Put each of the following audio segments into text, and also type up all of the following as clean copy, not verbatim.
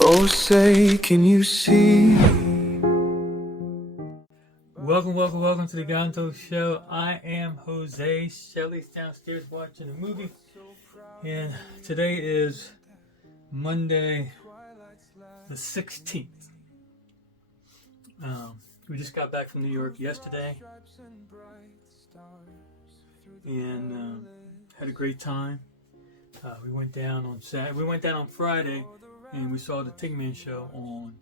Oh, say, can you see? Welcome to the Gonto Show. I am Jose. Shelly's downstairs watching a movie. And today is Monday the 16th. We just got back from New York yesterday. And had a great time. We went down on Saturday. We went down on Friday. And we saw the Tingman Show on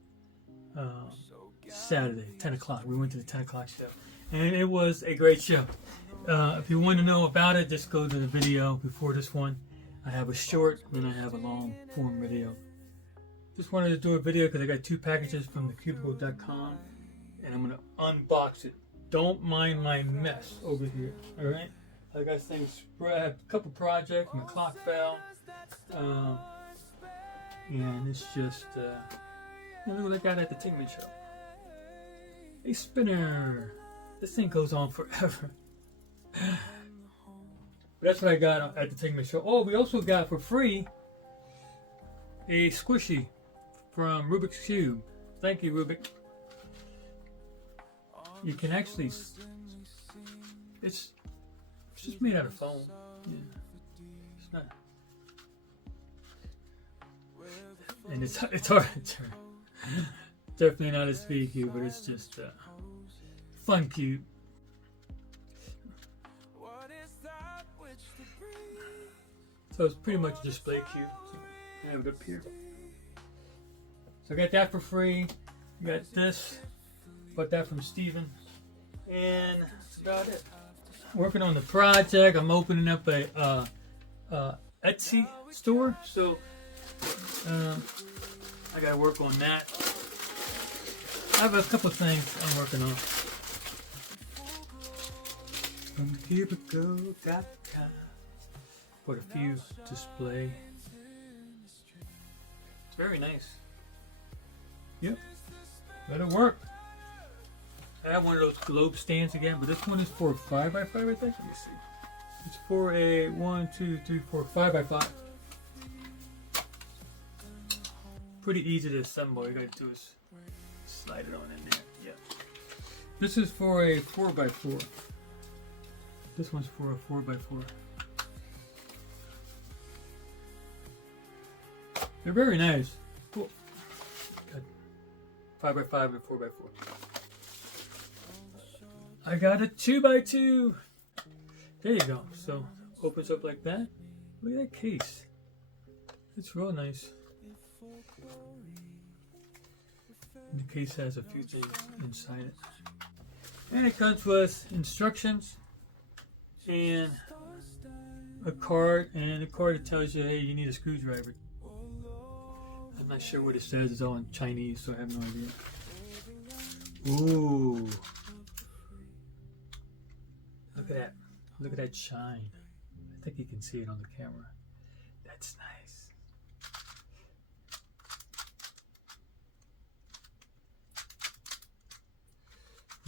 Saturday, 10 o'clock. We went to the 10 o'clock show. And it was a great show. If you want to know about it, just go to the video before this one. I have a short, and then I have a long form video. Just wanted to do a video because I got two packages from thecubicle.com. And I'm going to unbox it. Don't mind my mess over here, alright? I got things spread, a couple projects, my clock fell. And it's just, look what I got at the Tingman Show. A spinner. This thing goes on forever. But that's what I got at the Tingman Show. Oh, we also got for free a squishy from Rubik's Cube. Thank you, Rubik. You can actually, it's just made out of foam. Yeah. It's not. And it's hard to turn. Definitely not a speedcube, but it's just fun cube. So it's pretty much a display cube. So I have it up here. So I got that for free. Got this. Bought that from Steven. And that's about it. Working on the project. I'm opening up a Etsy store. So I gotta work on that. I have a couple things I'm working on. From QiYi.com. Put a few display. It's very nice. Yep. Better work. I have one of those globe stands again, but this one is for 5x5, I think. Let me see. It's for a 1, 2, 3, 4, 5x5. Pretty easy to assemble. All you gotta do is slide it on in there. Yeah. This is for a 4x4. This one's for a 4x4. They're very nice. Cool. Got 5x5 and 4x4. I got a 2x2. There you go. So opens up like that. Look at that case. It's real nice. And the case has a few things inside it. And it comes with instructions and a card. And the card tells you, hey, you need a screwdriver. I'm not sure what it says. It's all in Chinese, so I have no idea. Ooh. Look at that. Look at that shine. I think you can see it on the camera. That's nice.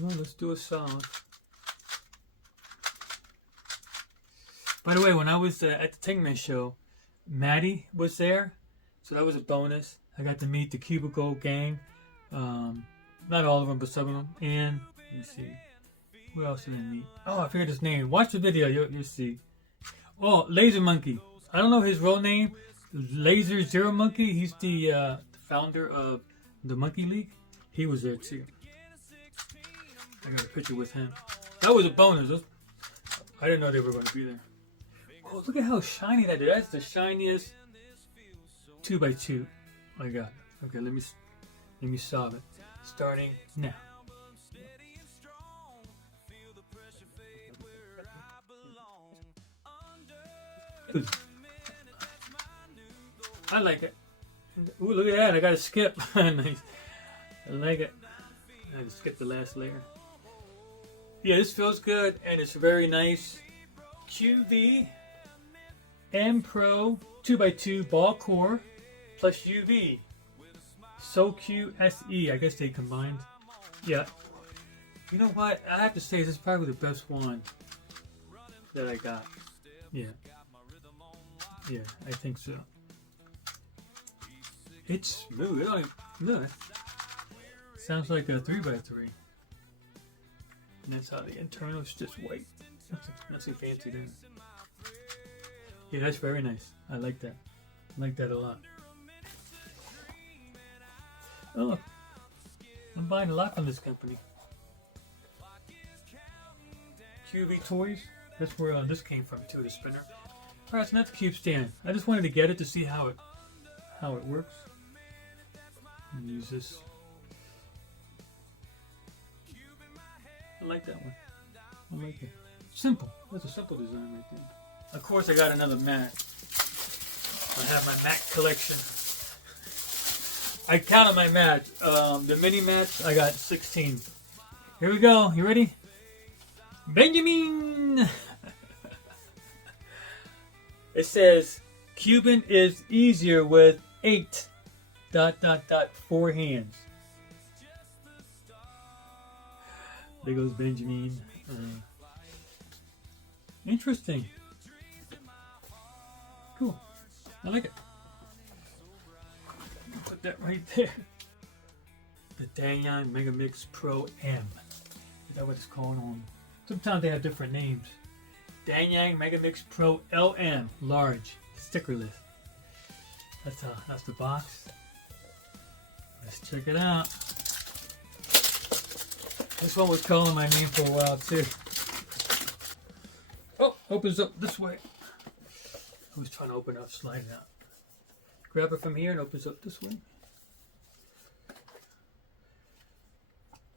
Well, let's do a solve. By the way, when I was at the Tingman Show, Maddie was there, so that was a bonus. I got to meet the Cubicle gang. Not all of them, but some of them. And let me see, who else did I meet? Oh, I forget his name. Watch the video, you'll see. Oh, Laser Monkey. I don't know his real name. Laser Zero Monkey. He's the founder of the Monkey League. He was there too. I got a picture with him. That was a bonus. I didn't know they were going to be there. Oh, look at how shiny that is. That's the shiniest 2x2 I got. Okay, let me solve it. Starting now. I like it. Ooh, look at that. I got to skip. Nice. I like it. I just skipped the last layer. Yeah, this feels good and it's very nice. QiYi MS Pro 2x2 ball core plus UV. So Q SE. I guess they combined. Yeah. You know what? I have to say this is probably the best one that I got. Yeah. Yeah, I think so. It's smooth. It don't even, no, it sounds like a 3x3. And that's how the internal is just white. That's a fancy there. Yeah, that's very nice. I like that. I like that a lot. Oh, look. I'm buying a lot from this company. QiYi Toys. That's where this came from too, the spinner. Alright, so that's the cube stand. I just wanted to get it to see how it works. Use this. I like that one. I like it. Simple. That's a simple design right there. Of course, I got another mat. I have my mat collection. I counted my mats. The mini mats, I got 16. Here we go. You ready? Benjamin! It says, Cuban is easier with 4 hands. There goes Benjamin. Interesting. Cool. I like it. Put that right there. The Dayan Megaminx Pro M. Is that what it's called on? Sometimes they have different names. Dayan Megaminx Pro LM Large Stickerless. That's the box. Let's check it out. This one was calling my name for a while too. Oh, opens up this way. I was trying to open up, slide it out. Grab it from here and opens up this way.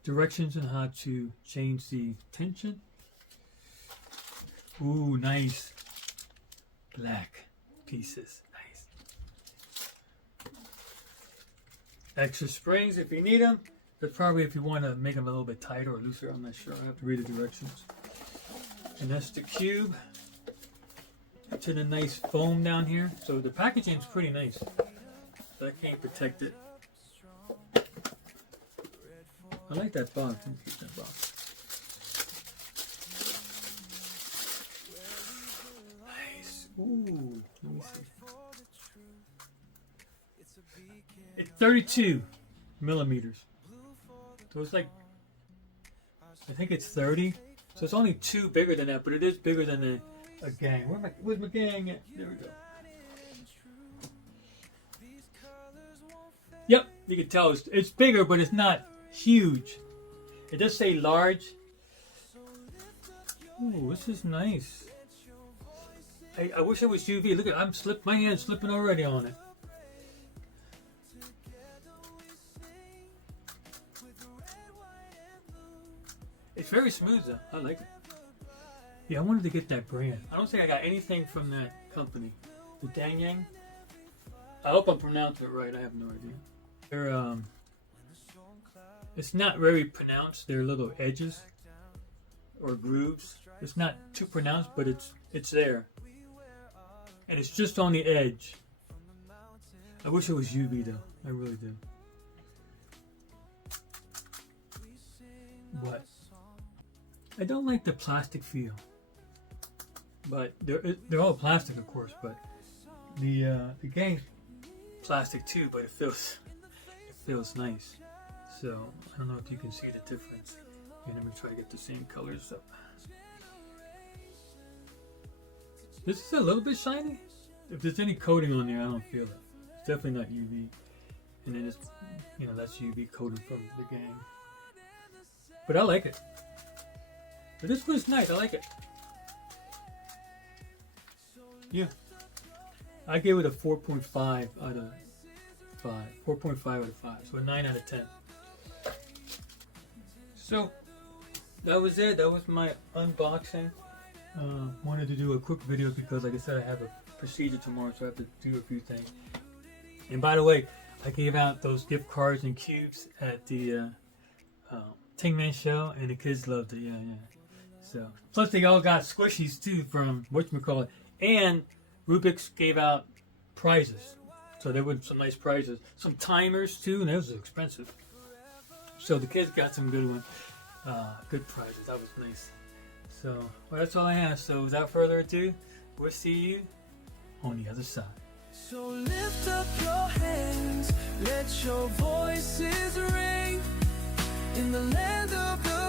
Directions on how to change the tension. Ooh, nice. Black pieces. Nice. Extra springs if you need them. But probably if you want to make them a little bit tighter or looser, I'm not sure. I have to read the directions. And that's the cube. To the nice foam down here. So the packaging is pretty nice. So I can't protect it. I like that box. Let me keep that box. Nice. Ooh. Let me see. It's 32 millimeters. So it's like, I think it's 30. So it's only 2 bigger than that, but it is bigger than a gang. Where's my gang at? There we go. Yep, you can tell it's bigger, but it's not huge. It does say large. Ooh, this is nice. I wish it was UV. Look at my hand's slipping already on it. It's very smooth though. I like it. Yeah, I wanted to get that brand. I don't think I got anything from that company. The Dayan. I hope I'm pronouncing it right. I have no idea. They're it's not very pronounced. They're little edges or grooves. It's not too pronounced, but it's there. And it's just on the edge. I wish it was UV though. I really do. But I don't like the plastic feel. But they're all plastic, of course. But the gang's plastic too. But it feels nice. So I don't know if you can see the difference. And let me try to get the same colors up. This is a little bit shiny. If there's any coating on there, I don't feel it. It's definitely not UV. And then it's, that's UV coating from the gang. But I like it. But this one's nice. I like it. Yeah. I gave it a 4.5 out of 5. 4.5 out of 5. So a 9 out of 10. So that was it. That was my unboxing. Wanted to do a quick video because, like I said, I have a procedure tomorrow, so I have to do a few things. And by the way, I gave out those gift cards and cubes at the Tingman Show, and the kids loved it. Yeah. So plus they all got squishies too from whatchamacallit. And Rubik's gave out prizes. So there were some nice prizes. Some timers too, and those are expensive. So the kids got some good ones. Good prizes. That was nice. So, well, that's all I have. So without further ado, we'll see you on the other side. So lift up your hands, let your voices ring in the land of the